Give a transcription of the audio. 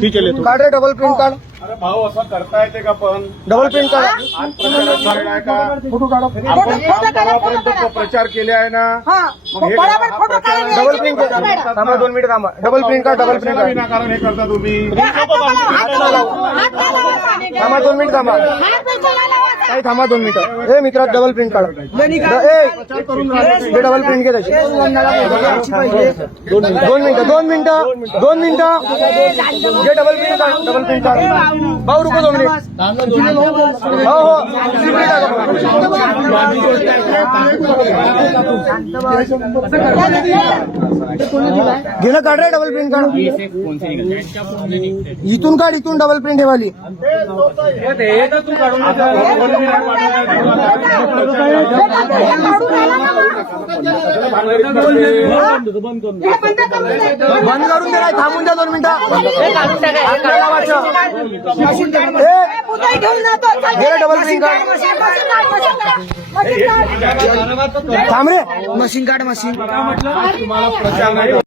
ठीक आहे काढ रे डबल प्रिंट काढ. अरे भाऊ असं करता येते का पण डबल प्रिंट काढ. आज प्रचारात झालेला आहे का फोटो काढा. आपण काम गावापर्यंत प्रचार केले आहे ना मग हे डबल प्रिंट थांबा 2 मिनिट थांबा. डबल प्रिंट काढ. डबल प्रिंट काढ. विनाकारण हे करता तुम्ही थांबा 2 मिनिट थांबा. काही थांबा 2 मिनिटं. ए मित्रा डबल प्रिंट काढ. डबल प्रिंट घे त्याची. 2 मिनिटं. घे डबल प्रिंट काढ. डबल प्रिंट काढ. भाऊ रुको 2 मिनिट. हो हो घेणं काढ रे. डबल प्रिंट काढ. इथून काढ. इथून डबल प्रिंट हे वाली. बंद करून दे. नाही थांबून द्या 2 मिनिटं. डबल प्रिंट काढ. थांब रे. मशीन काढ. मशीन तुम्हाला प्रचार नाही